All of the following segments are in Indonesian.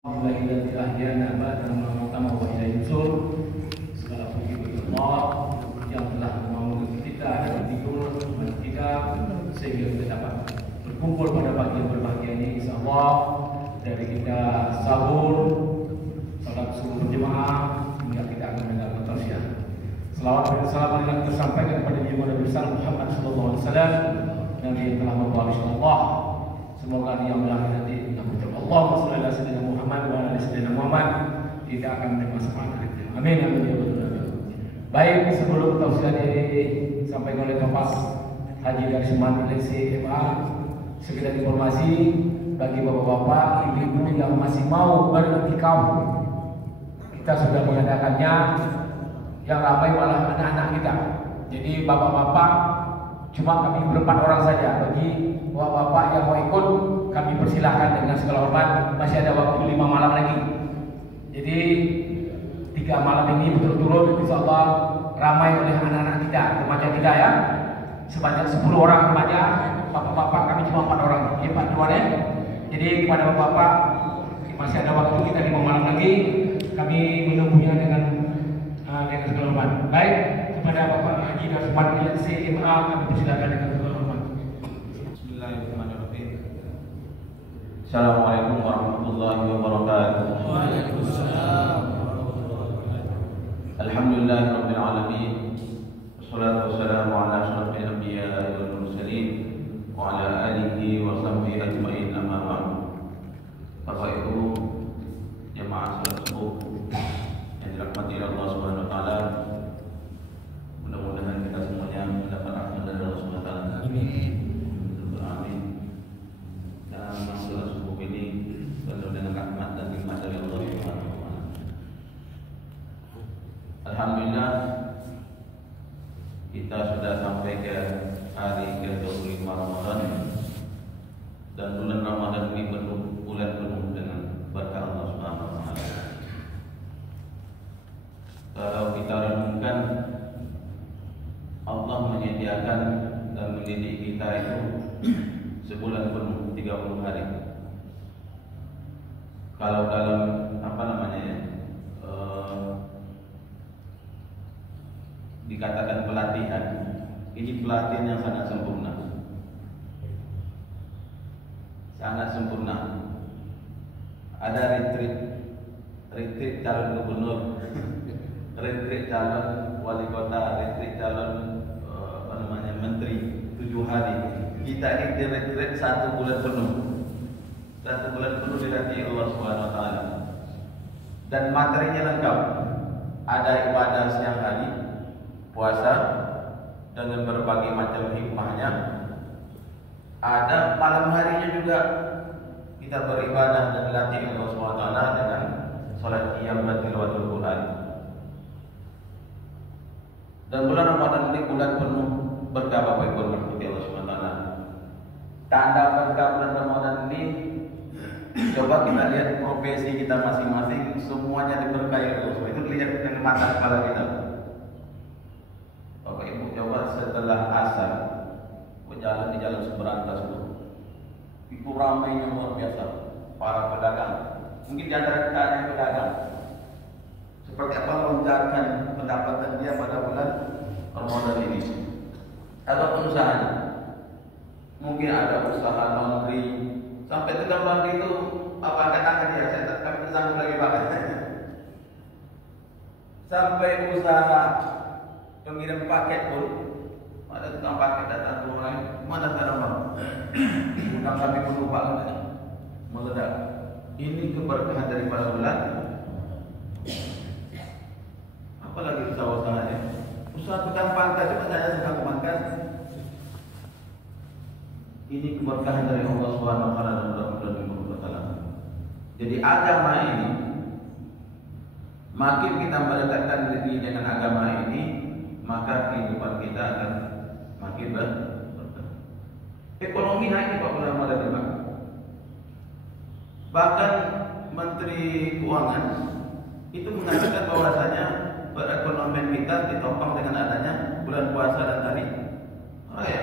Alhamdulillah akhirnya dan pertama wa ilaihi nusur. Segala puji bagi Allah yang telah memampukan kita dapat tidur kita sehingga kita dapat berkumpul pada pagi yang berbahagia ini, insyaallah. Dari kita sahur, salat subuh berjamaah hingga kita akan mendengar tausiah. Selawat dan salam yang tersampaikan kepada Nabi besar Muhammad sallallahu alaihi wasallam yang dia telah membawa Allah. Semoga dia melanggar nanti Allahumma shalli ala sayyidina Muhammad wa ala sayyidina Muhammad tidak akan menerima syafaat kita. Amin amin ya rabbal alamin. Baik, sebelum tausiah disampaikan oleh Bapak Haji dari Semarang LCMA, sekedar informasi bagi bapak-bapak, ibu-ibu yang masih mau beriktikaf. Kita sudah mengadakannya, yang ramai malah anak-anak kita. Jadi bapak-bapak cuma kami berempat orang saja. Bagi bapak-bapak yang mau ikut, kami persilahkan dengan segala hormat. Masih ada waktu 5 malam lagi. Jadi 3 malam ini betul-betul insyaallah ramai oleh anak-anak kita, remaja kita ya. Sebanyak 10 orang remaja, bapak-bapak kami cuma 4 orang. Ya Pak Tuan ya. Jadi kepada bapak-bapak masih ada waktu kita 5 malam lagi. Kami menunggunya dengan segala hormat. Baik, kepada Bapak Haji dan Semarang LCMA kami persilakan dengan segala hormat. Bismillahirrahmanirrahim. Assalamualaikum warahmatullahi wabarakatuh. Waalaikumsalam. Alhamdulillahirabbil alamin. Wassalatu wassalamu ala asyrafil anbiya'i wal mursalin wa ala alihi wa sahbihi ajmain, amma ba'du. Bapak Ibu jemaah salat subuh yang dirahmati Allah Subhanahu wa taala, mudah-mudahan kita semuanya mendapat rahmat dari Allah Subhanahu wa taala. Amin. Amin. Dan salat subuh ini penuh dengan rahmat dan nikmat dari Allah Subhanahu wa taala. Alhamdulillah kita sudah sampai ke hari ke-25 Ramadan, dan bulan Ramadan ini bulan penuh dengan berkah Allah Subhanahu wa taala. Kalau kita renungkan, Allah menyediakan dan mendidik kita itu sebulan penuh 30 hari. Kalau dalam dikatakan pelatihan, ini pelatihan yang sangat sempurna. Sangat sempurna. Ada retreat calon gubernur, retreat calon wali kota, retreat calon menteri 7 hari. Kita ini di retreat 1 bulan penuh. 1 bulan penuh dilatih Allah Subhanahu wa taala. Dan materinya lengkap. Ada ibadah siang hari, puasa dengan berbagai macam hikmahnya. Ada malam harinya juga kita beribadah dan dilatih Allah Subhanahu wa taala dengan salat qiyam dan tilawatul Quran. Dan bulan Ramadan ini bulan penuh berkah Bapak Ibu rahmati Allah Subhanahu wa taala. Tanda berkah bulan Ramadan ini, coba kita lihat profesi kita masing-masing, semuanya diberkahi Allah. Itu dilihat dengan mata kepala kita. Bapak Ibu coba setelah asar berjalan di jalan Seberantas itu ramainya luar biasa para pedagang. Mungkin di antara kita ada yang pedagang. Seperti apa lonjakan pendapatan dia pada bulan Ramadan ini? Ada usahanya. Mungkin ada usaha laundry. Sampai tukang laundry itu apa angkat tangan dia? Saya tak sanggup lagi pakai. Sampai usaha pengirim paket pun ada tukang paket datang ke rumah lain. Mana sekarang bang? Undang kami pun lupa katanya. Meledak. Ini keberkahan daripada bulan. Apalagi usaha-usahanya. Usaha tukang pangkat itu saya sedang memakan. Ini keberkahan dari Allah Subhanahu wa taala dan Rasulullah. Jadi agama ini, makin kita mendekatkan diri dengan agama ini, maka kehidupan kita akan makin berkah. Ekonomi naik Pak bulan Ramadan ini. Bahkan Menteri Keuangan itu mengatakan bahwasanya perekonomian kita ditopang dengan adanya bulan puasa dan hari raya.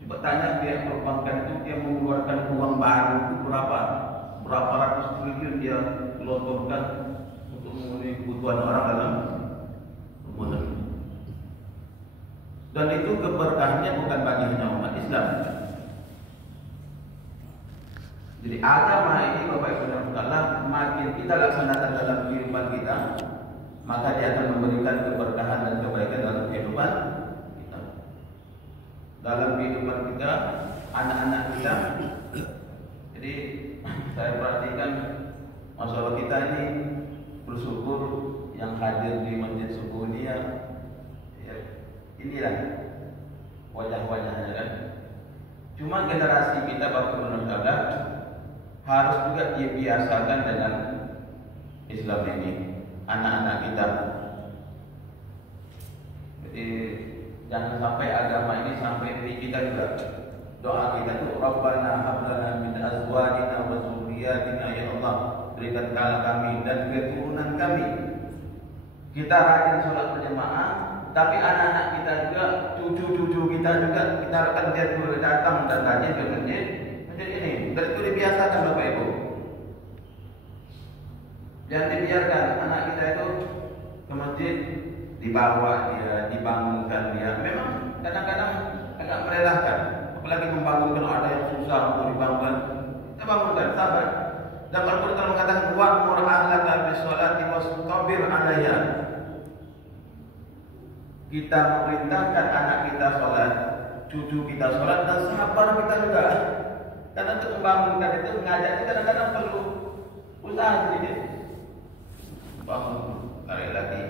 Coba tanya dia perbankan itu dia mengeluarkan uang baru itu berapa? berapa ratus triliun dia gelontorkan untuk memenuhi kebutuhan orang dalam rumah tangga. Dan itu keberkahannya bukan bagi hanya umat Islam. Jadi agama ini Bapak Ibu dan Saudara, makin kita laksanakan dalam kehidupan kita, maka dia akan memberikan keberkahan dan kebaikan dalam kehidupan kita. Dalam kehidupan kita, anak-anak kita. Jadi saya perhatikan masalah kita ini, bersyukur yang hadir di masjid subuh ini ya, inilah wajah-wajahnya kan. Cuma generasi kita Bapak Ibu dan Saudara harus juga dibiasakan dengan Islam ini, anak-anak kita. Jadi jangan sampai agama ini sampai di kita juga. Doa kita itu Rabbana hab lana min azwajina wa dzurriyyatina ya Allah, berikanlah kami dan keturunan kami. Kita rajin sholat berjamaah, tapi anak-anak kita juga, cucu-cucu kita juga, kita harapkan dia juga datang dan rajin ke masjid ini. Dan itu dibiasakan Bapak Ibu. Jangan dibiarkan anak kita itu ke masjid, dibawa dia, dibangunkan dia. Memang kadang-kadang agak melelahkan, apalagi membangunkan ada yang susah untuk dibangunkan. Kita bangunkan, sabar. Dan Al-Quran mengatakan wa'mur ahlaka bis-sholati wastabir 'alaiha. Kita memerintahkan anak kita sholat, cucu kita sholat, dan sabar kita juga. Karena untuk membangunkan itu, mengajak itu kadang-kadang perlu usaha sedikit. Bangun, tarik lagi.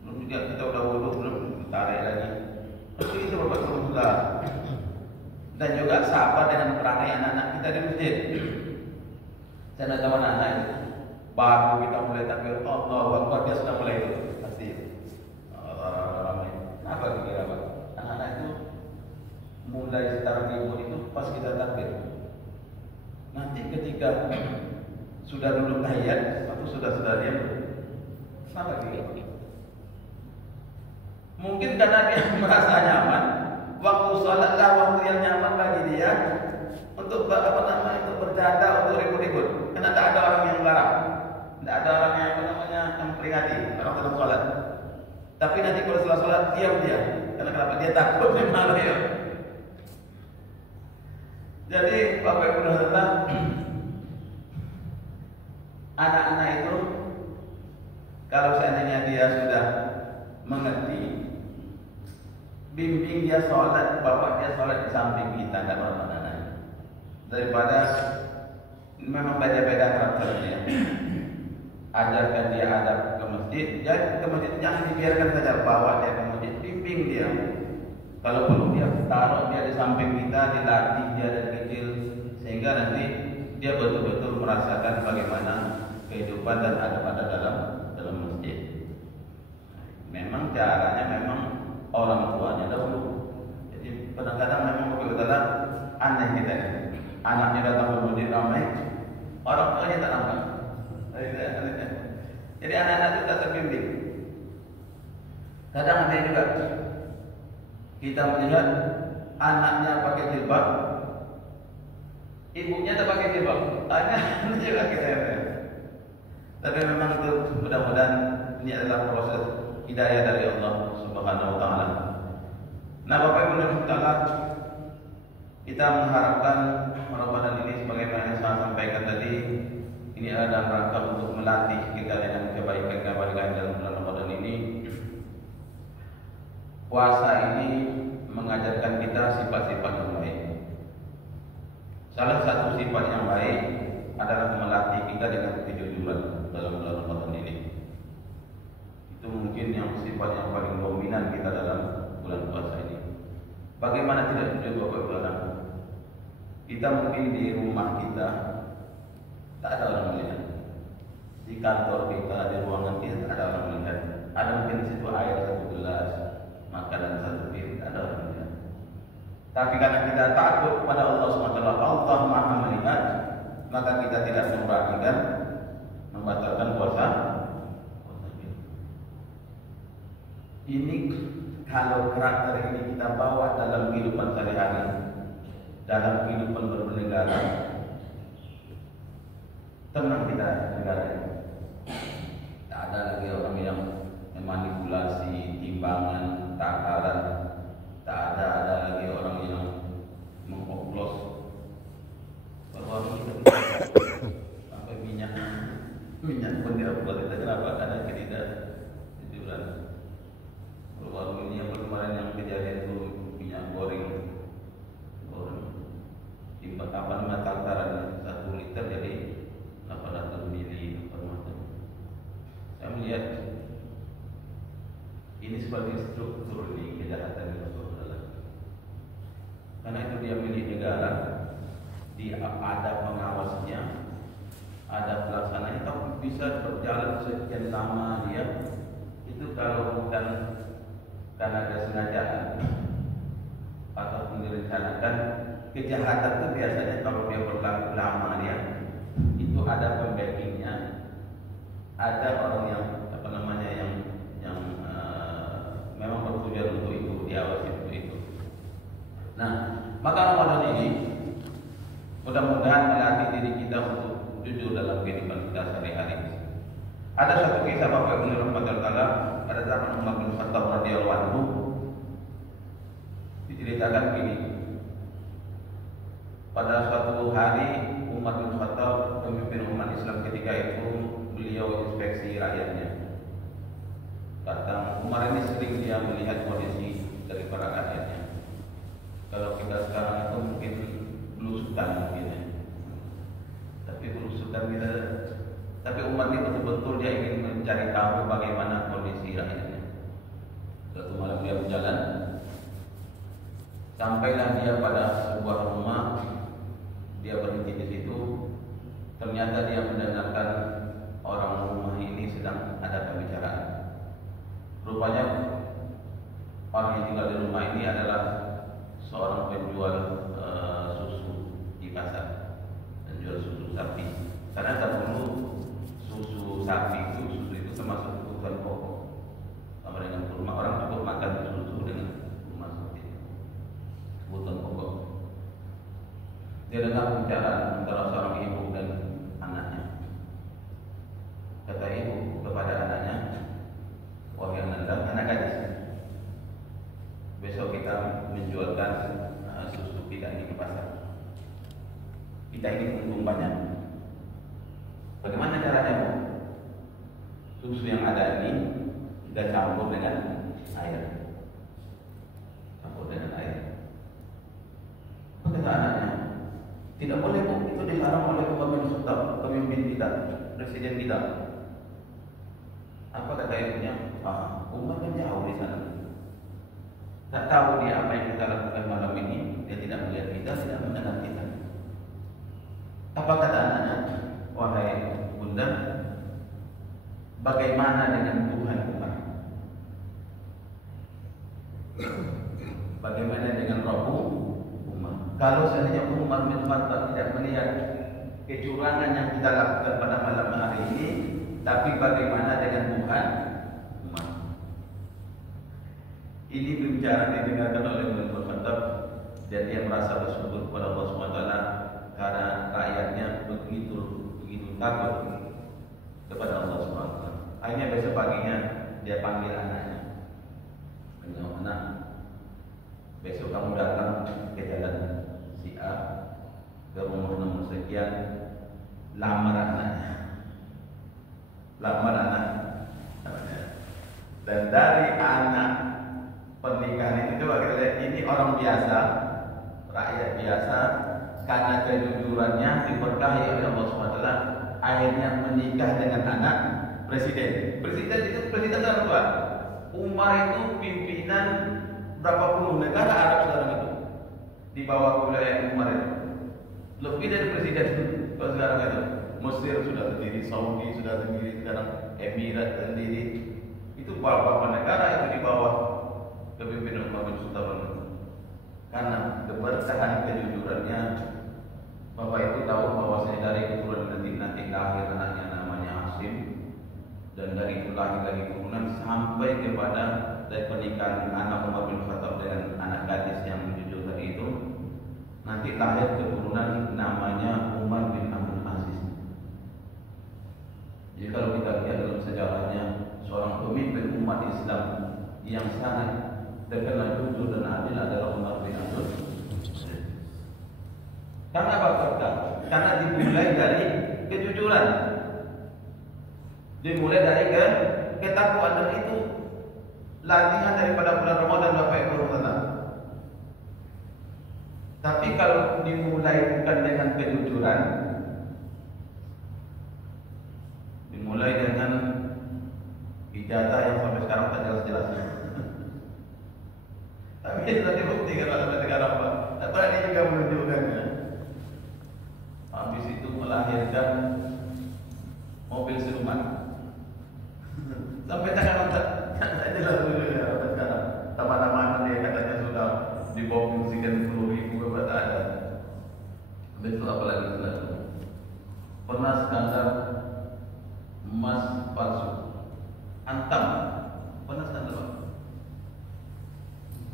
Belum juga kita udah wudhu, belum tarik lagi. Terus itu Bapak Rasulullah. Dan juga sabar dengan perangai anak-anak kita di masjid. Saya nak tahu anak-anak itu, baru kita mulai takbir Allahu Akbar, dia sudah mulai itu pasti. Ramai. Apa kira apa? Anak-anak itu mulai sekitar ribut itu pas kita takbir. Nanti ketika sudah duduk tahiyat atau sudah diam, sama kira. Mungkin karena dia merasa nyaman, waktu salatlah waktu yang nyaman bagi dia untuk untuk bercanda, untuk ribut-ribut. Karena tak ada orang yang larang, tak ada orang yang memperingati orang dalam salat. Tapi nanti kalau setelah salat diam dia. Karena kenapa? Dia takut dia malu ya. Jadi Bapak Ibu dan Saudara, anak-anak itu kalau seandainya dia sudah mengerti, bimbing dia sholat, bawa dia sholat di samping kita, tidak apa-apa. Daripada memang beda-beda karakternya, ajarkan dia adab ke masjid. Jadi ke masjid jangan dibiarkan saja, bawa dia ke masjid, bimbing dia. Kalau perlu dia taruh dia di samping kita, dilatih dia dari kecil, sehingga nanti dia betul-betul merasakan bagaimana kehidupan dan adab-adab dalam masjid. Memang caranya memang orang tuanya dahulu. Jadi kadang-kadang memang betul-betul aneh kita ini. Anaknya datang ke masjid ramai, orang tuanya tak nampak. Jadi anak-anak itu tak terbimbing. Kadang ada juga kita melihat anaknya pakai jilbab, ibunya tak pakai jilbab. Anaknya juga kita. Tapi memang itu mudah-mudahan ini adalah proses hidayah dari Allah Subhanahu wa taala. Nah, Bapak Ibu dan Saudara, kita mengharapkan Ramadan ini sebagaimana yang saya sampaikan tadi, ini adalah dalam rangka untuk melatih kita dengan kebaikan-kebaikan dalam bulan Ramadan ini. Puasa ini mengajarkan kita sifat-sifat yang baik. Salah satu sifat yang baik adalah melatih kita dengan kejujuran dalam bulan Ramadan ini. Itu mungkin yang sifat yang paling dominan kita dalam bulan puasa ini. Bagaimana tidak jujur Bapak Ibu? Kita mungkin di rumah kita tak ada orang melihat. Di kantor kita, di ruangan kita tak ada orang melihat. Ada mungkin di situ air satu gelas, makanan satu piring, ada orang melihat. Tapi karena kita takut kepada Allah SWT, Allah Maha melihat, maka kita tidak memperhatikan, membatalkan puasa. Ini kalau karakter ini kita bawa dalam kehidupan sehari-hari, dalam kehidupan bernegara, tenang kita negara ini. Tak ada lagi orang yang memanipulasi timbangan, takaran. Tak ada lagi orang yang mengoplos. Bahwa kita sampai minyak pun tidak buat kita kenapa? Karena ketidakjujuran. Baru ini yang kemarin yang kejadian itu minyak goreng. Timbang apa nama takaran 1 liter jadi 800 mili per macam. Saya melihat ini sebagai struktur di kejahatan yang berjalan. Karena itu dia milik negara, ada pengawasnya, ada pelaksananya, tapi bisa berjalan sekian lama dia. Itu kalau bukan karena kesengajaan ataupun direncanakan. Kejahatan itu biasanya kalau dia berlaku lama dia itu ada pembackingnya, ada orang yang memang bertujuan untuk itu, diawasi untuk itu. Nah, maka Ramadan ini mudah-mudahan melatih diri kita untuk jujur dalam kehidupan kita sehari-hari. Ada satu kisah Bapak Ibu Rahmatullah Taala, ada zaman Umar bin Khattab radhiyallahu anhu, diceritakan begini. Pada suatu hari Umar bin Khattab, pemimpin umat Islam ketika itu, beliau inspeksi rakyatnya. Datang, Umar ini sering dia melihat kondisi dari para rakyatnya. Kalau kita sekarang itu mungkin belusukan mungkin ya. Tapi belusukan kita, tapi Umar itu betul-betul dia ingin mencari tahu bagaimana kondisi rakyatnya. Suatu malam dia berjalan, sampailah dia pada sebuah rumah. Dia berhenti di situ. Ternyata dia mendengarkan orang rumah ini sedang ada pembicaraan. Rupanya orang yang tinggal di rumah ini adalah seorang penjual susu di pasar, penjual susu sapi. Karena dahulu susu sapi susu itu termasuk kebutuhan pokok. Sama dengan kurma, orang cukup makan susu dengan kurma seperti itu, kebutuhan pokok. Dia dengar pembicaraan antara seorang ibu dan anaknya. Kata ibu kepada anaknya, wahai anak gadis, besok kita menjualkan susu kita ini ke pasar. Kita ini untung banyak. Bagaimana caranya, Bu? Susu yang ada ini kita campur dengan air. Campur dengan air. Apa kata anaknya? Tidak boleh, Bu, itu dilarang oleh Umar bin Khattab, pemimpin kita, presiden kita. Apa kata ibunya? Umar kan jauh di sana. Tak tahu dia apa yang kita lakukan malam ini. Dia tidak melihat kita, tidak mendengar kita. Apa kata anaknya? Wahai bunda, bagaimana dengan Tuhan Umar? Bagaimana dengan Rabb Umar? Kalau seandainya Umar bin Khattab tidak melihat kecurangan yang kita lakukan pada malam hari ini, tapi bagaimana dengan Tuhan Umar? Ini berbicara didengarkan oleh Umar bin Khattab, dan dia merasa bersyukur kepada Allah SWT karena rakyatnya begitu takut kepada Allah SWT. Akhirnya besok paginya dia panggil anaknya. Anak, besok kamu datang ke jalan si A, ke rumah nomor sekian, lamar anaknya. Dan dari anak pernikahan itu ini orang biasa, rakyat biasa, karena kejujurannya diberkahi oleh Allah SWT, akhirnya menikah dengan anak presiden. Presiden itu presiden apa? Umar itu pimpinan berapa puluh negara Arab sekarang itu, di bawah wilayah Umar itu. Lebih dari presiden kalau sekarang itu. Mesir sudah sendiri, Saudi sudah sendiri, sekarang Emirat sendiri. Itu beberapa negara itu di bawah kepemimpinan Umar bin Khattab. Karena keberkahan kejujurannya, Bapak itu tahu bahwasanya dari keturunan nanti lahir anaknya namanya Hasim, dan dari itu lahir dari keturunan sampai kepada dari pernikahan anak Umar bin Khattab dengan anak gadis yang jujur tadi itu, nanti lahir keturunan namanya Umar bin Abdul Aziz. Jadi kalau kita lihat dalam sejarahnya seorang pemimpin umat Islam yang sangat terkenal jujur dan adil adalah Umar bin Abdul Aziz. Karena apa? Karena dimulai dari kejujuran, dimulai dari ketakwaan, dan itu latihan daripada bulan Ramadan Bapak Ibu Ramadan. Tapi kalau dimulai bukan dengan kejujuran, dimulai dengan ijazah yang sampai sekarang tak jelas-jelasnya. Tapi itu nanti buktikan oleh negara apa. Tak berani juga menunjukkannya. Habis itu melahirkan mobil siluman. Sampai sekarang tak jelas dulu ya sampai sekarang. Taman-taman dia katanya sudah dibombusikan 10.000 berapa ada. Habis itu apa lagi selalu? Pernah skandal emas palsu, antam, pernah skandal.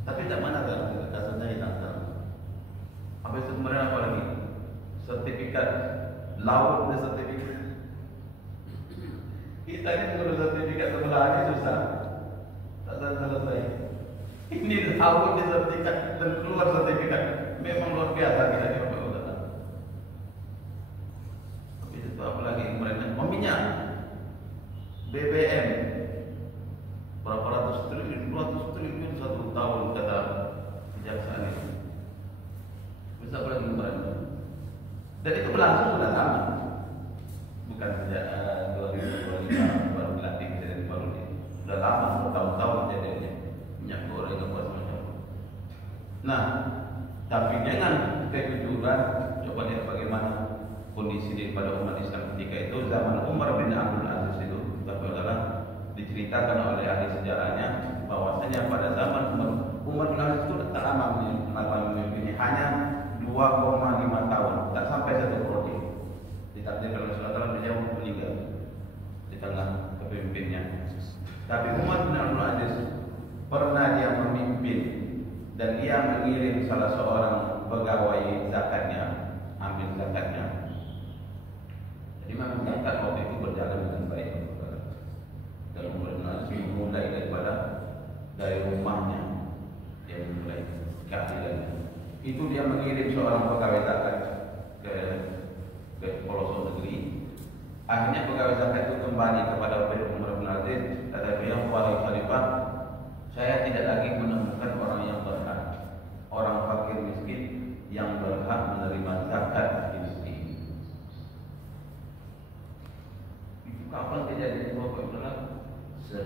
Tapi tak mana kan kasusnya hilang. Habis itu kemudian apa lagi? Sertifikat laut dan sertifikat. Kita ini mengurus sertifikat sebelah ini susah, tak selesai. Ini laut di sertifikat dan keluar sertifikat, memang luar biasa kita di Bapak Ibu. Habis itu apa lagi? Kemudian minyak, BBM, berapa ratus triliun, 200 triliun satu tahun kata kejaksaan itu. Bisa apa lagi kemarin? Dan itu berlangsung sudah lama, bukan sejak 2025 baru dilatih kejadian baru ini. Sudah lama, bertahun-tahun kejadiannya. Minyak goreng apa semacam. Nah, tapi dengan kejujuran, coba lihat bagaimana kondisi daripada umat Islam ketika itu. Zaman Umar bin Abdul Aziz itu, tapi adalah diceritakan oleh ahli sejarahnya bahwasanya pada zaman Umar bin Aziz itu tak lama memimpinnya, hanya 2,5 tahun, tak sampai 1 periode. Ditakdirkan oleh Allah beliau meninggal di tengah kepemimpinannya. Tapi Umar bin Abdul Aziz pernah dia memimpin dan dia mengirim salah seorang pegawai zakatnya, ambil zakatnya. Jadi memang zakat waktu itu berjalan dengan baik. Dan Umar bin Aziz memulai dari rumahnya, dia memulai keadilannya. Itu dia mengirim seorang pegawai zakat ke pelosok negeri. Akhirnya pegawai zakat itu kembali kepada Umar bin Aziz. Kata beliau, wahai khalifah, saya tidak lagi menemukan orang yang berhak, orang fakir miskin yang berhak menerima zakat di negeri ini. Itu kapan kejadian Bapak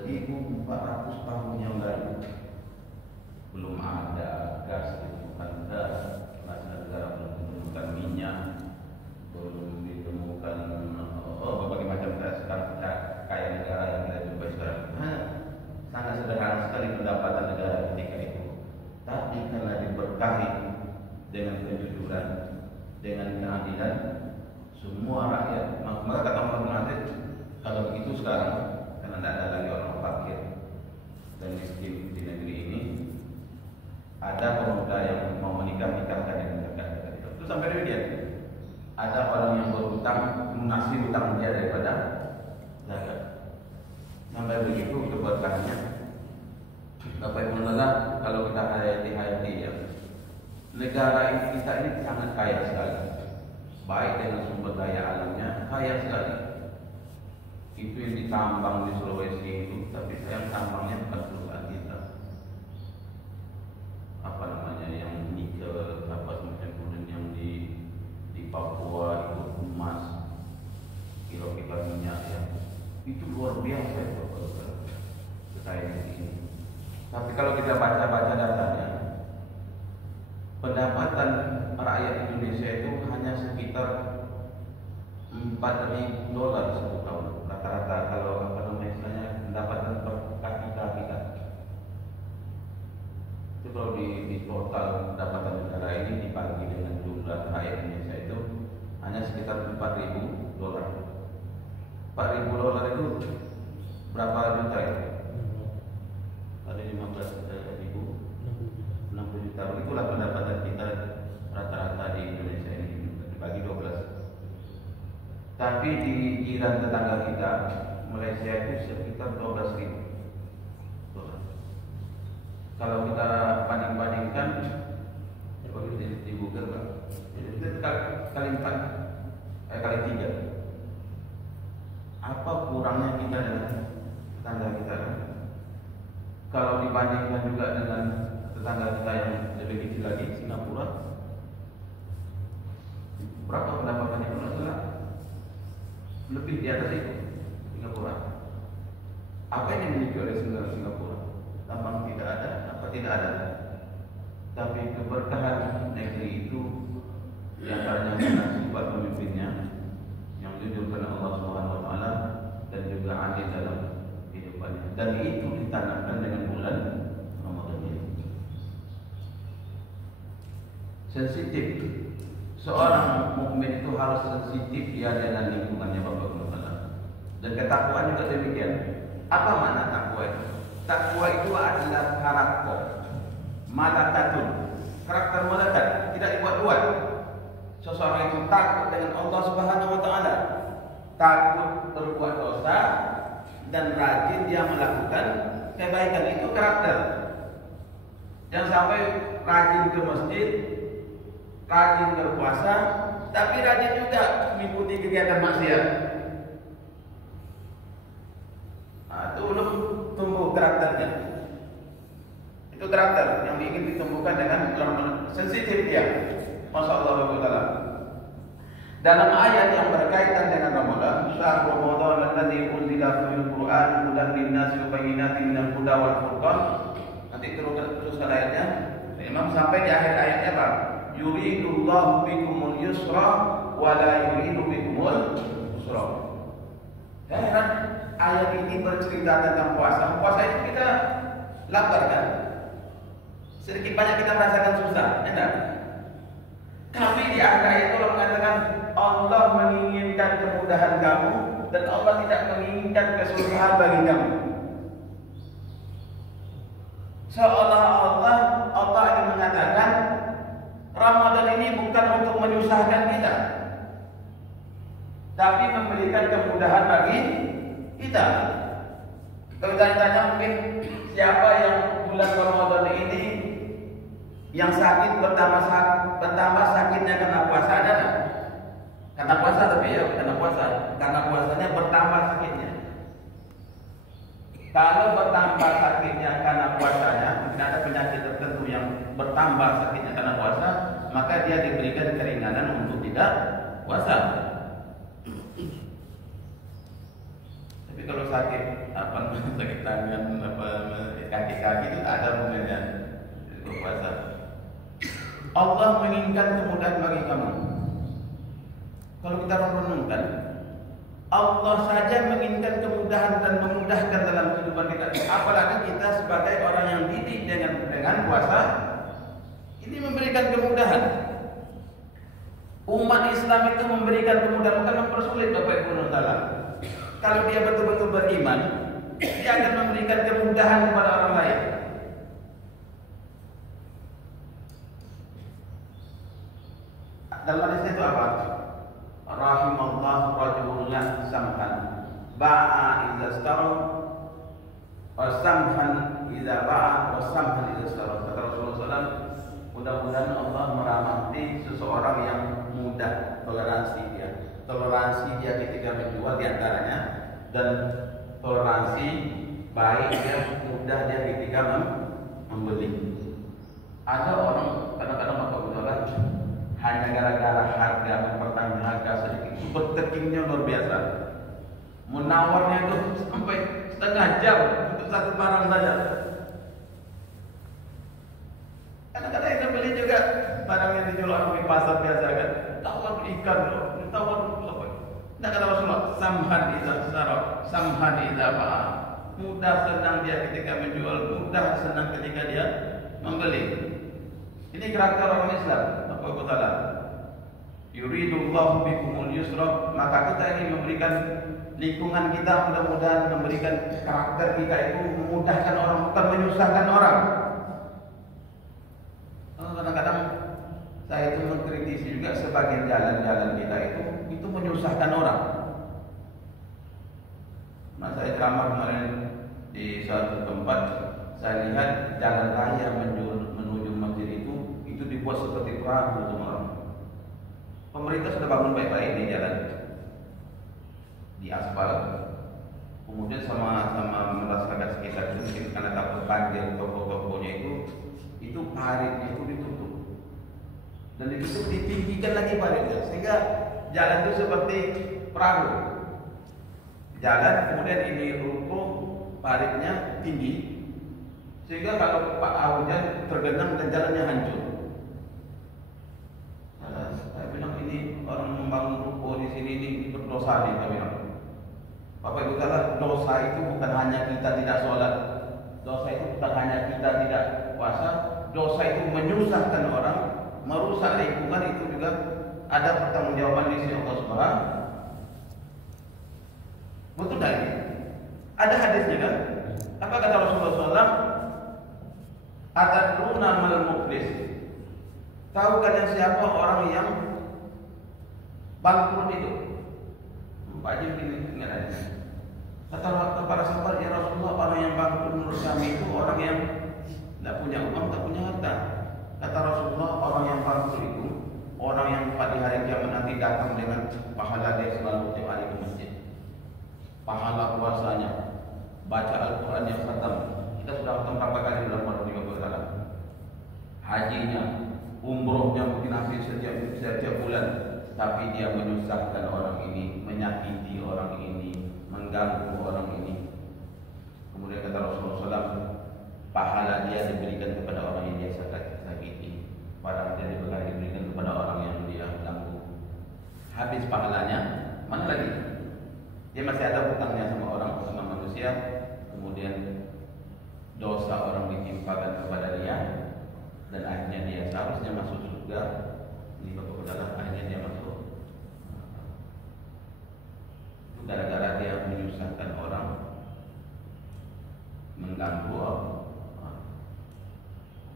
Ibu? 1400 tahun yang lalu. Belum ada gas, ditemukan gas, negara belum ditemukan minyak, belum ditemukan berbagai macam gas. Sekarang kita kaya negara yang kita jumpai sekarang. Sangat sederhana sekali pendapatan negara ketika itu. Tapi karena diberkahi dengan kejujuran, dengan keadilan, semua rakyat. Maka kata Umar bin Aziz, kalau begitu sekarang, karena tidak ada lagi orang fakir dan miskin di negeri ini, ada pemuda yang mau menikah, nikahkan dengan zakat. Itu sampai demikian. Ada orang yang berhutang, mengasih hutang dia daripada zakat. Sampai begitu keberkahannya. Bapak Ibu Saudara, kalau kita hayati ya, negara ini kita ini sangat kaya sekali. Baik dengan sumber daya alamnya, kaya sekali. Itu yang ditambang di Sulawesi itu, tapi sayang tambangnya bukan perusahaan kita. Apa namanya yang nikel, apa semacam kemudian yang di Papua itu emas, kilo-kilo minyak ya. Itu luar biasa ya kekayaan ini. Tapi kalau kita baca-baca datanya, pendapatan rakyat Indonesia itu hanya sekitar $4.000 satu tahun. Rata-rata kalau apa namanya istilahnya pendapatan per kapita kita. Itu kalau di total pendapatan negara ini dibagi dengan jumlah rakyat Indonesia itu hanya sekitar $4.000. $4.000 itu berapa juta ya? Ada 15.000, 60 juta. Itulah pendapatan kita rata-rata di Indonesia ini dibagi 12. Tapi di jiran tetangga kita Malaysia itu sekitar 12.000. Kalau kita banding-bandingkan, kalau di Google kan, itu kali 4, kali 3. Apa kurangnya kita dengan tetangga kita kan? Kalau dibandingkan juga dengan tetangga kita yang lebih kecil lagi, Singapura, berapa pendapatannya pun lebih di atas itu Singapura. Apa yang dimiliki oleh Singapura? Tambang tidak ada, apa tidak ada. Tapi keberkahan negeri itu yang antaranya karena sifat pemimpinnya yang jujur kepada Allah Subhanahu Wa Taala dan juga adil dalam kehidupannya. Dan itu ditanamkan dengan bulan Ramadan ini. Sensitif. Seorang mukmin itu harus sensitif dia dengan lingkungannya Bapak Ibu. Dan ketakwaan juga demikian. Apa makna takwa itu? Takwa itu adalah karakter malakatun, karakter malakat, tidak dibuat-buat. Seseorang itu takut dengan Allah Subhanahu Wa Taala, takut berbuat dosa dan rajin dia melakukan kebaikan, itu karakter. Jangan sampai rajin ke masjid, rajin berpuasa, tapi rajin juga mengikuti kegiatan maksiat. Itu belum tumbuh karakternya. Itu karakter yang ingin ditumbuhkan dengan sensitif dia. Masya Allah Taala. Dalam ayat yang berkaitan dengan Ramadan, Syahr Ramadan alladzi unzila fihil Qur'an hudan lin-nasi wa bayyinatin minal huda wal furqan. Nanti teruskan ayatnya. Imam sampai di akhir ayatnya Pak. Yuridullahu bikumul yusra wa la yuridu bikumul usra. Heran, ayat ini bercerita tentang puasa. Puasa itu kita lapar kan? Sedikit banyak kita merasakan susah, enak. Tapi di akhir ayat Allah mengatakan Allah menginginkan kemudahan kamu dan Allah tidak menginginkan kesusahan bagi kamu. Seolah-olah Allah ingin mengatakan Ramadan ini bukan untuk menyusahkan kita, tapi memberikan kemudahan bagi kita. Kalau tanya mungkin siapa yang bulan Ramadan ini yang sakit bertambah sakitnya karena puasa ada tak? Karena puasa tapi ya karena puasanya bertambah sakitnya. Kalau bertambah sakitnya karena puasanya, mungkin ada penyakit tertentu yang bertambah sakitnya karena puasa, maka dia diberikan keringanan untuk tidak puasa. Tapi kalau sakit sakit tangan kaki-kaki itu tak ada hubungannya dengan puasa. Allah menginginkan kemudahan bagi kamu. Kalau kita renungkan, Allah saja menginginkan kemudahan dan memudahkan dalam kehidupan kita. Apalagi kita sebagai orang yang didik dengan puasa, ini memberikan kemudahan. Umat Islam itu memberikan kemudahan, bukan mempersulit Bapak Ibu Taala. Kalau dia betul-betul beriman, dia akan memberikan kemudahan kepada orang lain. Dalam hadis itu apa? Rahimallahu rajulan samhan ba'a idza istara wa samhan idza ba'a wa samhan idza istara. Kata Rasulullah SAW, mudah-mudahan Allah merahmati seseorang yang mudah toleransi dia ketika menjual diantaranya, dan toleransi baik dia mudah dia ketika membeli. Ada orang kadang-kadang Bapak hanya gara-gara harga, mempertahankan harga sedikit, bertekingnya luar biasa. Menawarnya itu sampai setengah jam untuk satu barang saja. Kadang-kadang yang beli juga barang yang dijual di pasar biasa kan, tawar ikan, tawar apa? Nah kata Rasulullah, samhan idza saraf, samhan idza ba'a. Mudah senang dia ketika menjual, mudah senang ketika dia membeli. Ini karakter orang Islam. Bapak Taala, yuridullahu bikumul yusra, maka kita ingin memberikan lingkungan kita, mudah-mudahan memberikan karakter kita itu memudahkan orang, bukan menyusahkan orang. Kadang-kadang saya itu mengkritisi juga sebagian jalan-jalan kita itu menyusahkan orang. ceramah kemarin di suatu tempat, saya lihat jalan raya menuju masjid itu dibuat seperti perahu teman-teman. Pemerintah sudah bangun baik-baik di jalan, di aspal. Kemudian sama masyarakat sekitar itu mungkin karena takut banjir toko-tokonya itu paritnya itu ditutup dan itu ditinggikan lagi paritnya sehingga jalan itu seperti perahu. Jalan kemudian ini runtuh, paritnya tinggi sehingga kalau hujan tergenang dan jalannya hancur. Saya bilang ini orang membangun ruko di sini ini berdosa nih, saya bilang. Bapak Ibu kata dosa itu bukan hanya kita tidak sholat, dosa itu bukan hanya kita tidak puasa, dosa itu menyusahkan orang, merusak lingkungan, itu juga ada pertanggungjawaban di sisi Allah Subhanahu. Betul tak ini? Ada hadisnya kan? Apa kata Rasulullah SAW? Atadruna mal muflis. Tahu kalian siapa orang yang bangkrut itu? Wajib ingat aja. Kata para sahabat, ya Rasulullah, orang yang bangkrut menurut kami itu orang yang tidak punya uang, tak punya harta. Kata Rasulullah, orang yang bangkrut itu orang yang pada hari kiamat nanti datang dengan pahala dia selalu tiap hari ke masjid, pahala puasanya, baca Al-Quran yang khatam. Kita sudah khatam berapa kali dalam bulan 30 tahun. Hajinya, umrohnya mungkin hampir setiap bulan, tapi dia menyusahkan orang ini, menyakiti orang ini, mengganggu orang ini. Kemudian kata Rasulullah SAW, pahala dia diberikan kepada orang yang dia sakiti, pahala dia diberikan kepada orang yang dia ganggu. Habis pahalanya, mana lagi? Dia masih ada hutangnya sama orang, sama manusia. Kemudian dosa orang ditimpakan kepada dia, dan akhirnya dia seharusnya masuk surga. Ini bapak dalam akhirnya dia masuk. Itu gara-gara dia menyusahkan orang, mengganggu orang.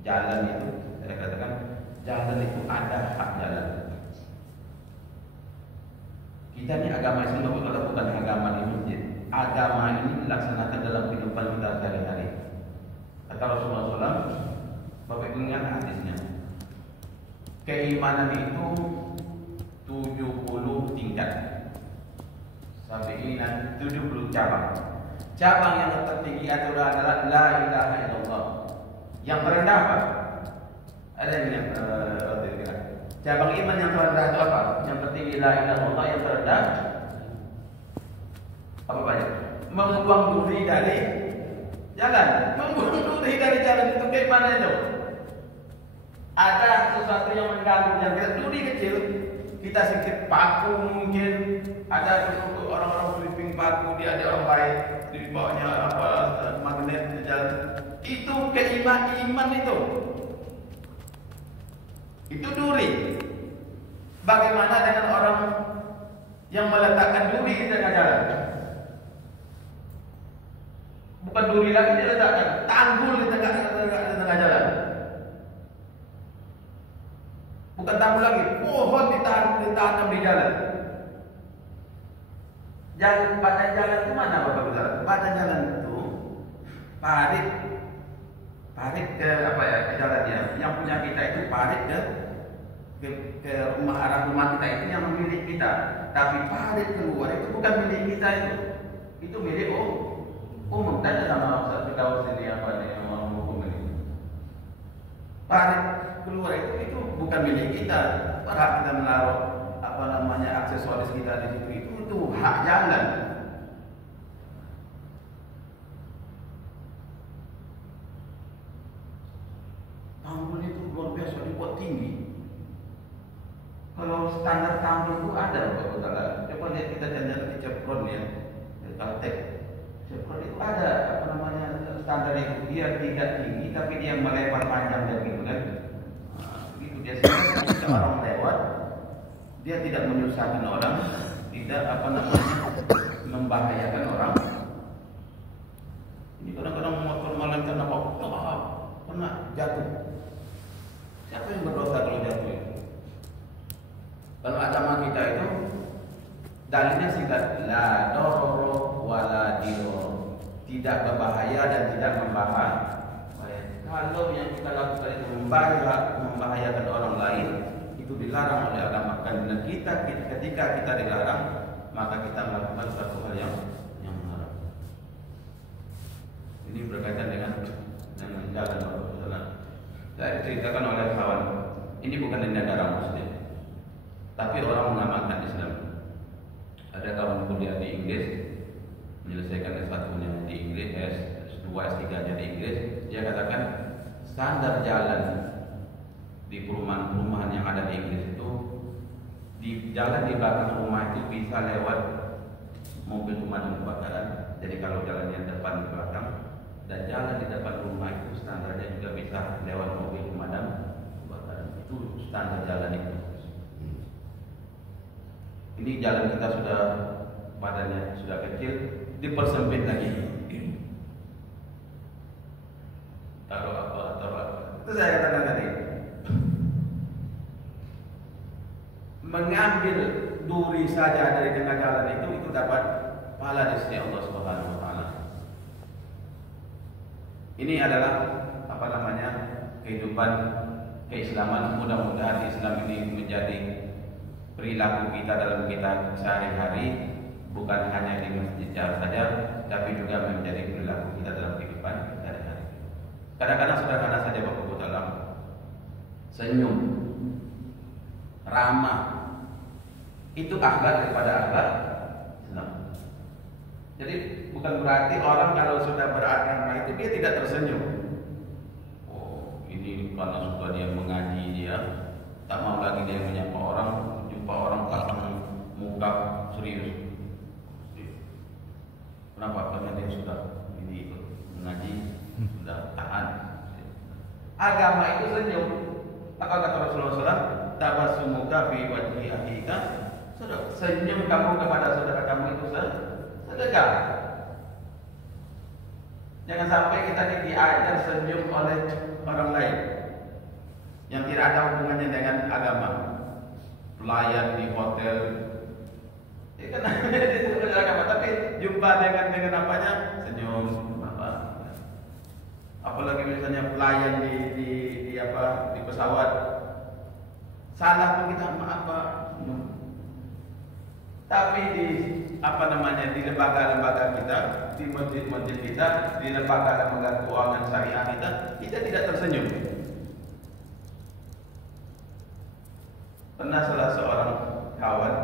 Jalan itu, saya katakan, jalan itu ada hak jalan. Kita ini agama Islam bukan agama di masjid. Agama ini dilaksanakan dalam kehidupan kita sehari-hari. Kata Rasulullah SAW, Bapak ingat hadisnya. Keimanan itu 70 tingkat. Sampai ini 70 cabang. Cabang yang tertinggi adalah la ilaha illallah. Yang terendah apa? Ada yang ingat? Cabang iman yang terendah itu apa? Yang tertinggi la ilaha illallah, yang terendah apa banyak? Membuang duri dari jalan. Membuang duri dari jalan itu kayak mana itu? Ada sesuatu yang mengganggu, yang kita duri kecil, kita sedikit paku mungkin, ada untuk orang-orang sweeping paku, dia ada orang baik di bawahnya apa magnet di jalan. Itu iman itu. Itu duri. Bagaimana dengan orang yang meletakkan duri di tengah jalan? Bukan duri lagi dia letakkan, tanggul di tengah jalan. Bukan tanggul lagi, pohon ditanam di jalan. Badan jalan itu mana Bapak Saudara? Badan jalan itu parit ke apa ya, ke jalan dia. Yang punya kita itu parit ke rumah kita itu yang milik kita. Tapi parit keluar itu bukan milik kita itu milik umum. Tanya sama Ustaz Firdaus ini apa yang orang hukum ini. Parit keluar itu bukan milik kita. Hak kita menaruh apa namanya aksesoris kita di situ itu hak jalan. Tanggul itu luar biasa dibuat tinggi. Kalau standar tanggul itu ada Bapak Saudara. Coba lihat kita jalan di Chevron ya, Caltech. Chevron itu ada apa namanya standar itu, dia tidak tinggi tapi dia melebar panjang dan gitu kan. Itu dia sehingga orang lewat, dia tidak menyusahkan orang, tidak apa namanya membahayakan orang. Ini kadang-kadang motor malam karena pernah jatuh. Siapa yang berdosa kalau jatuh itu? Kalau agama kita itu dalilnya singkat, la dororo wala diroro. tidak berbahaya dan tidak membahaya. Kalau yang kita lakukan itu membahayakan orang lain, itu dilarang oleh agama. Karena ketika kita dilarang, maka kita melakukan suatu hal yang haram. Ini berkaitan dengan jalan Rasulullah. Saya diceritakan oleh kawan. Ini bukan di negara Muslim, tapi orang mengamalkan Islam. Ada kawan kuliah di Inggris, menyelesaikan S1-nya di Inggris, S2, S3-nya di Inggris. Dia katakan standar jalan di perumahan-perumahan yang ada di Inggris itu, di jalan di belakang rumah itu bisa lewat mobil pemadam kebakaran. Jadi kalau jalan yang depan belakang, dan jalan di depan rumah itu standarnya juga bisa lewat mobil pemadam kebakaran. Itu standar jalan itu. Ini jalan kita sudah badannya sudah kecil, dipersempit lagi. Taruh apa. Itu saya katakan tadi. Mengambil duri saja dari tengah jalan itu dapat pahala di sisi Allah Subhanahu wa taala. Ini adalah kehidupan keislaman. Mudah-mudahan Islam ini menjadi perilaku kita dalam kita sehari-hari, bukan hanya di masjid saja, tapi juga menjadi perilaku kita dalam kehidupan sehari-hari. Kadang-kadang sederhana saja Bapak-Ibu dalam senyum, ramah, itu akhlak daripada akhlak Islam. Jadi bukan berarti orang kalau sudah beragama itu dia tidak tersenyum. Oh, ini karena sudah dia mengaji, dia tak mau lagi dia menyapa orang, jumpa orang pasang muka serius. Kenapa? Karena dia sudah ini ikut mengaji, sudah taat. Agama itu senyum. Apa kata Rasulullah SAW? Tabassumuka fi wajhi akhika. Senyum kamu kepada saudara kamu itu sedekah. Jangan sampai kita diajar senyum oleh orang lain yang tidak ada hubungannya dengan agama. Pelayan di hotel, kan itu agama, tapi jumpa dengan apanya senyum apa. Apalagi misalnya pelayan di pesawat, salah pun kita maaf Pak. Tapi di di lembaga-lembaga kita, di masjid-masjid kita, di lembaga-lembaga keuangan syariah kita tidak tersenyum. Pernah salah seorang kawan,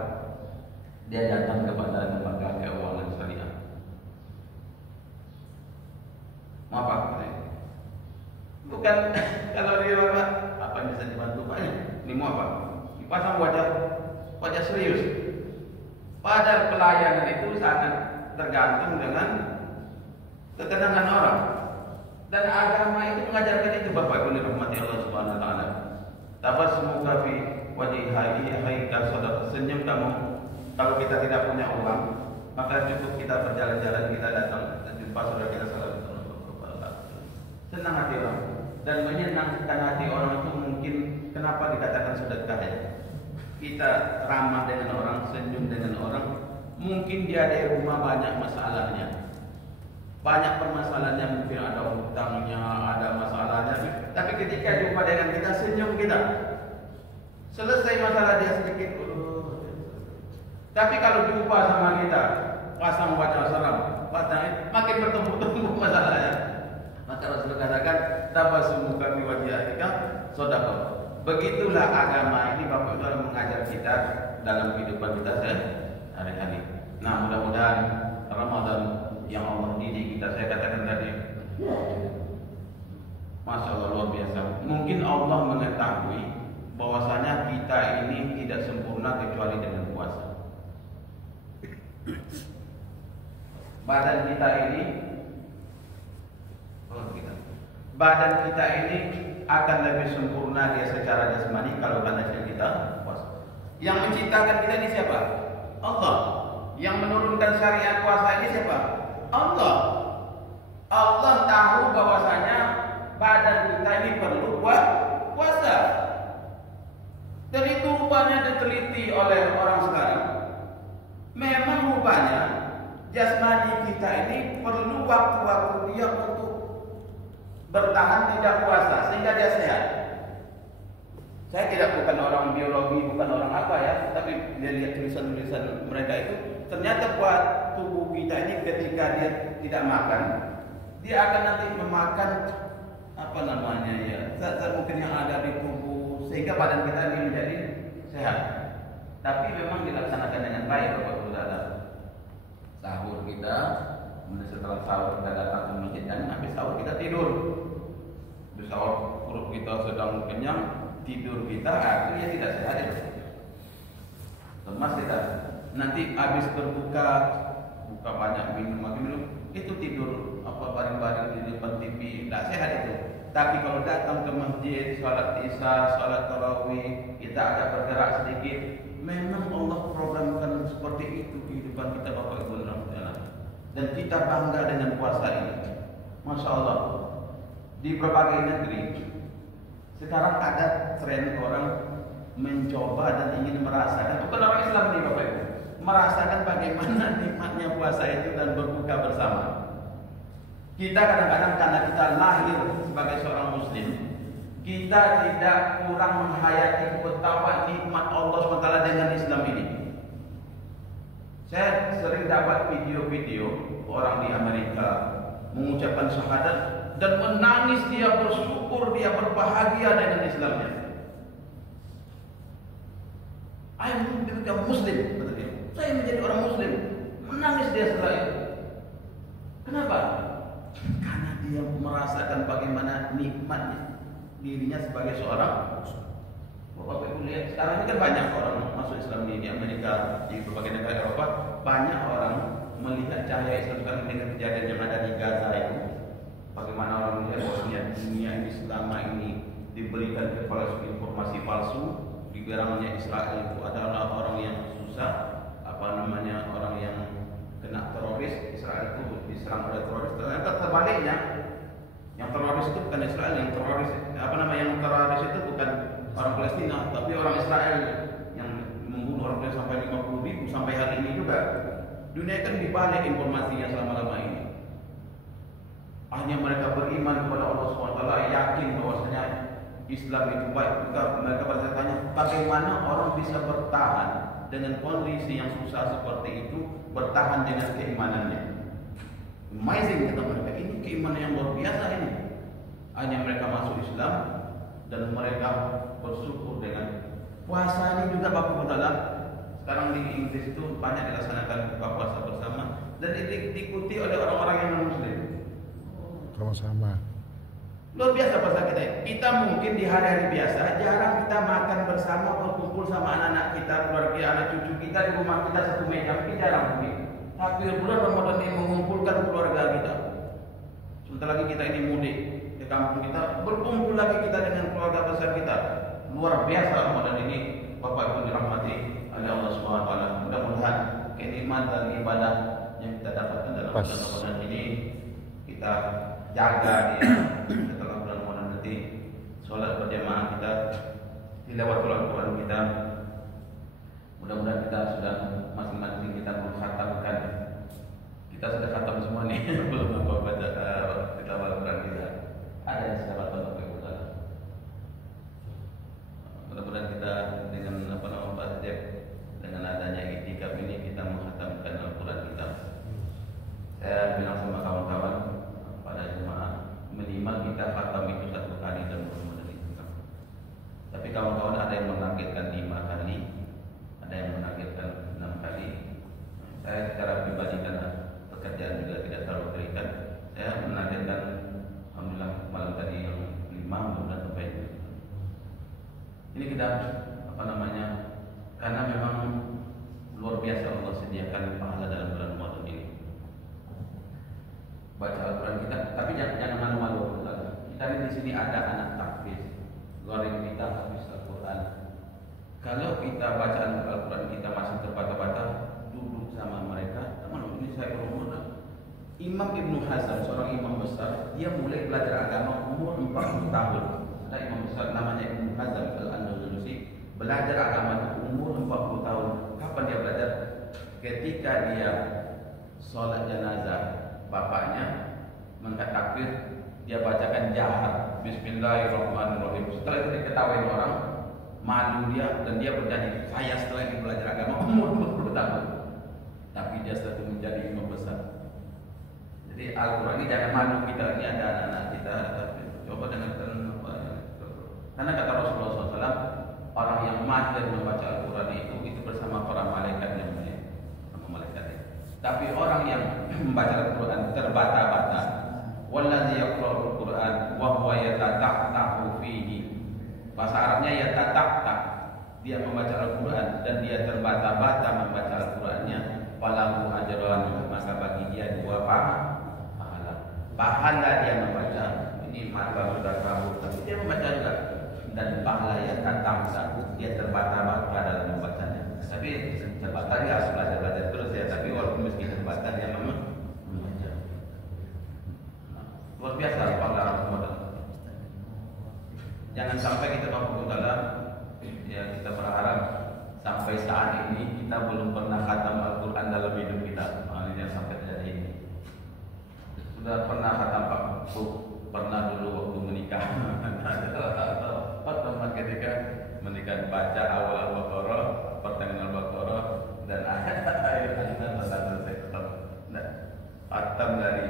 dia datang kepada lembaga keuangan syariah. Mau apa? Bukan kalau dia apa yang bisa dibantu Pak? Ini mau apa? Dipasang wajah serius. Padahal pelayanan itu sangat tergantung dengan ketenangan orang. Dan agama itu mengajarkan itu Bapak Ibu dirahmati Allah Subhanahu wa taala. Tabassumuka fi wajhi akhika sadaqah. Senyum kamu. Kalau kita tidak punya uang, maka cukup kita berjalan-jalan, kita datang dan jumpa saudara kita salam. Senang hati orang dan menyenangkan hati orang itu mungkin kenapa dikatakan sedekah ya. Kita ramah dengan orang, senyum dengan orang. Mungkin dia di rumah banyak masalahnya, banyak permasalahannya, mungkin ada hutangnya, ada masalahnya. Tapi ketika jumpa dengan kita, senyum kita, selesai masalah dia sedikit. Tapi kalau jumpa sama kita, pasang wajah seram, makin bertumbuh-tumbuh masalahnya. Maka Rasulullah katakan, tabassumuka fi wajhi akhika shadaqah. Begitulah agama ini Bapak Ibu mengajar kita dalam kehidupan kita sehari-hari. Nah, mudah-mudahan Ramadan yang Allah didik kita, saya katakan tadi, Masya Allah luar biasa. Mungkin Allah mengetahui bahwasanya kita ini tidak sempurna kecuali dengan puasa. Badan kita ini akan lebih sempurna dia secara jasmani kalau karena kita puasa. Yang menciptakan kita ini siapa? Allah. Yang menurunkan syariat puasa ini siapa? Allah. Allah tahu bahwasanya badan kita ini perlu puasa. Dan itu rupanya diteliti oleh orang sekarang. Memang rupanya jasmani kita ini perlu waktu-waktu dia untuk bertahan tidak puasa sehingga dia sehat. Saya bukan orang biologi, bukan orang apa ya, tapi dia lihat tulisan-tulisan mereka itu, ternyata buat tubuh kita ini ketika dia tidak makan, dia akan nanti memakan apa namanya ya, zat-zat mungkin yang ada di tubuh sehingga badan kita ini menjadi sehat. Tapi memang dilaksanakan dengan baik Bapak Saudara. Sahur kita, kemudian setelah sahur kita datang ke masjid dan habis sahur kita tidur. Habis sahur perut kita sedang kenyang, tidur kita artinya tidak sehat ya. Lemas kita. Nanti habis berbuka, buka banyak minum, itu tidur apa baring-baring di depan TV, tidak sehat itu. Tapi kalau datang ke masjid, sholat isya, sholat tarawih, kita agak bergerak sedikit, memang Allah programkan seperti itu kehidupan kita Bapak Ibu dan kita bangga dengan puasa ini. Masya Allah, di berbagai negeri sekarang ada tren orang mencoba dan ingin merasakan, bukan orang Islam nih Bapak Ibu, merasakan bagaimana nikmatnya puasa itu dan berbuka bersama. Kita kadang-kadang karena kita lahir sebagai seorang muslim, kita tidak kurang menghayati betapa nikmat Allah SWT dengan Islam ini. Saya sering dapat video-video orang di Amerika mengucapkan syahadat dan menangis, dia bersyukur, dia berbahagia dengan Islamnya. I am become Muslim, kata dia. Saya menjadi orang Muslim. Menangis dia setelah itu. Kenapa? Karena dia merasakan bagaimana nikmatnya dirinya sebagai seorang Muslim. Bapak Ibu lihat sekarang ini kan banyak orang masuk Islam di Amerika, di berbagai negara Eropa, banyak orang melihat cahaya Islam sekarang dengan kejadian yang ada di Gaza itu. Bagaimana orang melihat bahwasanya dunia ini selama ini diberikan kepada informasi palsu, dibilangnya Israel itu adalah orang yang susah, orang yang kena teroris, Israel itu diserang oleh teroris. Ternyata terbaliknya, yang teroris itu bukan Israel, yang teroris itu bukan orang Palestina, tapi orang Israel yang membunuh orang Palestina sampai 50.000 sampai hari ini juga. Dunia kan dibalik informasinya selama-lama ini. Hanya mereka beriman kepada Allah SWT, yakin bahwasanya Islam itu baik. Mereka bertanya, bagaimana orang bisa bertahan dengan kondisi yang susah seperti itu, bertahan dengan keimanannya. Amazing kata mereka, ini keimanan yang luar biasa ini. Hanya mereka masuk Islam dan mereka bersyukur dengan puasa ini juga Bapak Ibu. Sekarang di Inggris itu banyak dilaksanakan buka puasa bersama dan diikuti oleh orang-orang yang non-Muslim. Sama-sama. Luar biasa puasa kita. Kita mungkin di hari-hari biasa jarang kita makan bersama, berkumpul sama anak-anak kita, keluarga, anak cucu kita di rumah kita satu meja, mungkin jarang mungkin. Tapi bulan Ramadan ini mengumpulkan keluarga kita. Sebentar lagi kita ini mudik ke kampung kita, berkumpul lagi kita dengan keluarga besar kita. Luar biasa Ramadan ini, Bapak Ibu dirahmati oleh Allah SWT. Mudah-mudahan kenikmatan ibadah yang kita dapatkan dalam bulan Ramadan ini kita jaga setelah bulan Ramadan nanti. Sholat berjamaah kita, tilawah Al-Quran kita. Mudah-mudahan kita sudah masing-masing kita mengkhatamkan. Kita sudah khatam semua nih belum baca tilawah Al-Quran kita. Ada yang sudah khatam Bapak Ibu. Mudah-mudahan kita dengan dengan adanya iktikaf ini kita mengkhatamkan Al-Quran kita. Saya bilang sama kawan-kawan pada jemaah, minimal kita khatam itu 1 kali dalam Ramadan itu. Tapi kawan-kawan ada yang menargetkan 5 kali, ada yang menargetkan 6 kali. Saya secara pribadi karena pekerjaan juga tidak terlalu terikat, saya menargetkan alhamdulillah malam tadi yang 5 mudah sampai itu. Ini kita karena memang luar biasa Allah sediakan pahala dalam bulan Ramadan ini. Baca Al-Quran kita, tapi jangan malu-malu. Kita di sini ada anak tahfiz, goreng kita habis Al-Quran. Kalau kita bacaan Al-Quran kita masih terbata-bata, duduk sama mereka. Teman, ini saya berumur. Imam Ibnu Hazm, seorang imam besar, dia mulai belajar agama umur 40 tahun. Ada imam besar namanya Ibnu Hazm Al-Andalusi, belajar agama itu umur 40 tahun. Kapan dia belajar? Ketika dia sholat jenazah bapaknya mengangkat takbir, dia bacakan jahar Bismillahirrahmanirrahim. Setelah itu diketahui orang, malu dia dan dia berjanji, saya setelah ini belajar agama umur 40 tahun. Tapi dia setelah itu menjadi imam besar. Jadi Al-Quran ini jangan malu kita, ini ada anak-anak kita. Coba dengarkan apa. Karena kata Rasulullah SAW, orang yang mahir membaca Al-Quran itu bersama para malaikat yang mulia, sama malaikatnya. Tapi orang yang membaca Al-Quran terbata-bata, wallazi yaqra'ul Quran wa huwa yatatahu fihi. Bahasa Arabnya yatatahtah. Dia membaca Al-Quran dan dia terbata-bata membaca Al-Qurannya, falahu ajran, maka bagi dia 2 pahala. Pahala dia membaca, ini mata sudah kabur, tapi dia membaca juga. Dan pahala yang datang saat dia terbata-bata dalam membacanya. Tapi terbata dia harus belajar terus ya. Tapi walaupun meski terbata dia membaca. Luar biasa pahala Ramadan. Jangan sampai kita mampu dalam ya, kita berharap sampai saat ini kita belum pernah khatam Al-Quran dalam hidup kita. Jangan sampai terjadi ini. Sudah pernah khatam Pak Bu, pernah dulu waktu menikah. Pertama ketika menikah baca awal Al-Baqarah, pertengahan Al-Baqarah dan akhir selesai. Khatam dari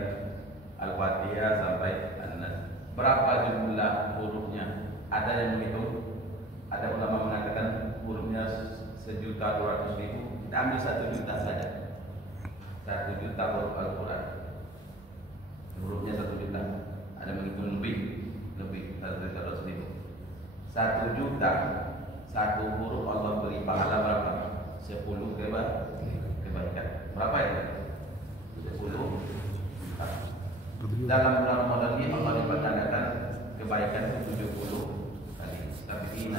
Al-Fatihah sampai An-Nas. Berapa jumlah hurufnya? Ada yang menghitung. Ada ulama mengatakan hurufnya 1.200.000. Kita ambil 1 juta saja. 1 juta huruf Al-Quran. Hurufnya 1 juta. Ada menghitung lebih 1.200.000. 1 juta 1 huruf Allah beri pahala berapa? 10 kebaikan. Berapa ya? 10. Dalam bulan Ramadan ini Allah dipertanyakan kebaikan 70 kali. Tapi ini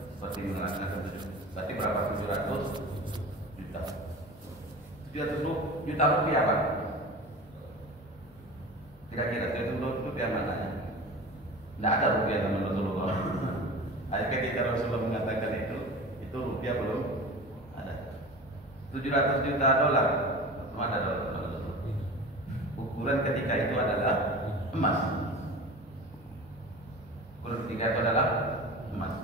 seperti menerangkan 7. Berarti berapa? 700 juta. 700 juta rupiah Pak. Kira-kira 700 rupiah mana ya? Tidak ada rupiah teman Rasulullah. Ketika Rasulullah mengatakan itu rupiah belum ada. 700 juta dolar, belum ada dolar. Ukuran ketika itu adalah emas. Ukuran ketika itu adalah emas.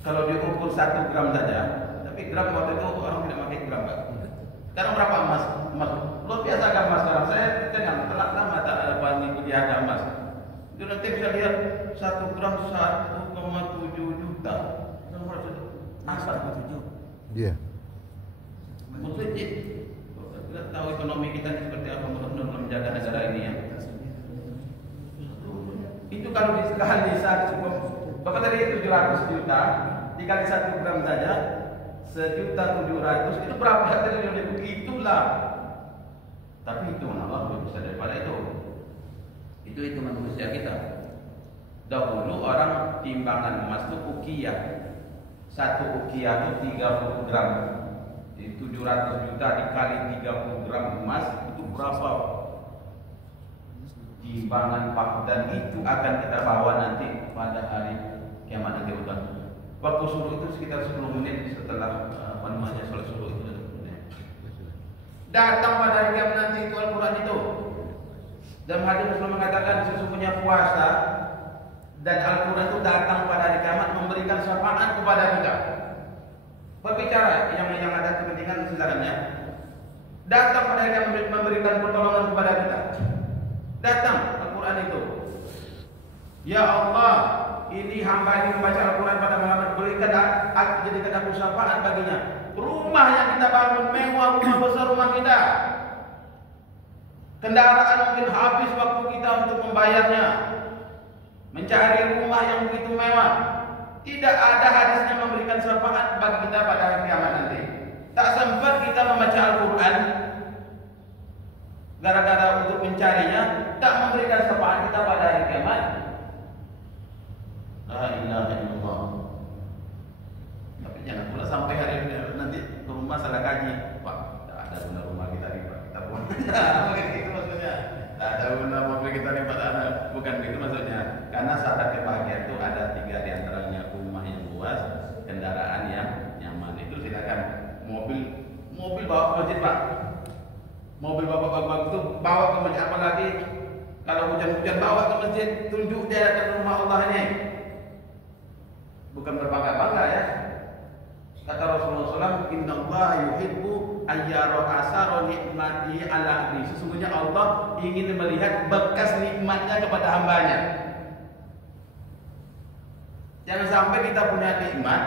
Kalau diukur 1 gram saja, tapi gram waktu itu orang tidak pakai gram Pak. Sekarang berapa emas? Emas luar biasa kan emas sekarang. Saya telah lama tak ada banding dia ada emas. Itu nanti bisa lihat 1 gram 1,7 juta. Apa 7? Iya. Maksudnya kita tahu ekonomi kita ini seperti apa, mudah-mudahan menjaga negara ini ya. Itu kalau dikali 1, Bapak tadi 700 juta dikali 1 gram saja 1.700.000 itu berapa triliun ribu? Itulah. Tapi itu Allah lebih besar daripada itu. Itu hitungan manusia kita. Dahulu orang timbangan emas itu ukiyah. 1 ukiyah itu 30 gram. 700 juta dikali 30 gram emas itu berapa? Timbangan Pak, dan itu akan kita bawa nanti pada hari kiamat nanti bukan. Waktu suruh itu sekitar 10 menit setelah sholat suruh itu. Datang pada hari kiamat nanti itu Al-Quran itu. Dan hadis Rasul mengatakan sesungguhnya puasa dan Al-Quran itu datang pada hari kiamat memberikan syafaat kepada kita. Berbicara yang ada kepentingan silakan ya. Datang pada hari kiamat memberikan pertolongan kepada kita. Datang Al-Quran itu. Ya Allah, ini hamba ini membaca Al-Quran pada Muhammad, berikan jadikan aku syafaat baginya. Rumah yang kita bangun mewah, rumah besar rumah kita. Kendaraan mungkin habis waktu kita untuk membayarnya. Mencari rumah yang begitu mewah. Tidak ada hadisnya memberikan syafaat bagi kita pada hari kiamat nanti. Tak sempat kita membaca Al-Quran gara-gara untuk mencarinya, tak memberikan syafaat kita pada hari kiamat. La ilaha illallah. Tapi jangan pula sampai hari nanti ke rumah salah kaji. Pak, tak ada guna rumah kita ribat, kita pun. Bukan itu maksudnya. Tak ada guna mobil kita ribat, bukan itu maksudnya. Karena saat kebahagiaan itu ada 3 di antaranya: rumah yang luas, kendaraan yang nyaman. Itu silakan. Mobil bawa ke masjid Pak. Mobil bapak-bapak itu bawa ke masjid, apalagi kalau hujan-hujan bawa ke masjid, tunjuk dia datang rumah Allah ini. Bukan berbangga-bangga ya. Kata Rasulullah SAW, Inna Allah yuhibbu ayyara asara nikmati ala abdi. Sesungguhnya Allah ingin melihat bekas nikmatnya kepada hambanya. Jangan sampai kita punya nikmat,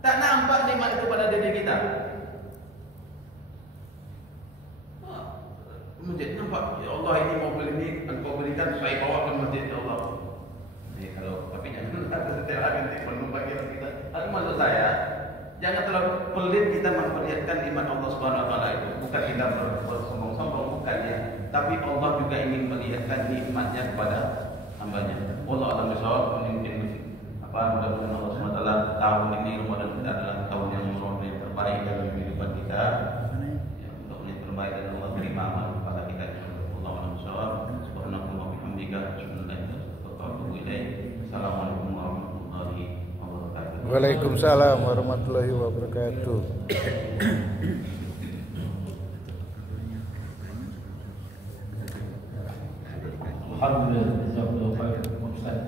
tak nampak nikmat itu pada diri kita. Masjid nampak, ya Allah ini mobil ini engkau berikan, saya bawa ke masjid ya Allah. Jadi kalau tapi jangan ada setiap hari nanti menumpang kita. Tapi maksud saya, jangan terlalu pelit kita memperlihatkan nikmat Allah Subhanahu Wa Taala itu. Bukan kita bersombong-sombong, bukan ya. Tapi Allah juga ingin melihatkan nikmatnya kepada hambanya. Allah alam bisawab, mungkin mudah-mudahan Allah Subhanahu Wa Taala tahun ini Ramadan kita adalah tahun yang terbaik dalam kehidupan kita. Ya, untuk terbaik dan Allah beri amal kepada kita. Allah alam bisawab. Subhanallahi wa bihamdihi, Assalamualaikum warahmatullahi wabarakatuh. Waalaikumsalam warahmatullahi wabarakatuh. Alhamdulillah, jazakallahu khairan Ustaz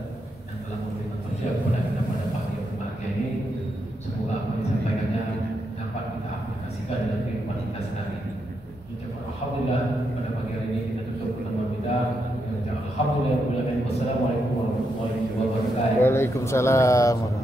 yang telah memberikan tausiah kepada kita pada pagi yang berbahagia ini. Semoga apa yang disampaikannya dapat kita aplikasikan dalam kehidupan kita sehari. Alhamdulillah, pada pagi hari ini kita tutup pertemuan kita. Alhamdulillah, wassalamualaikum warahmatullahi wabarakatuh. Waalaikumsalam.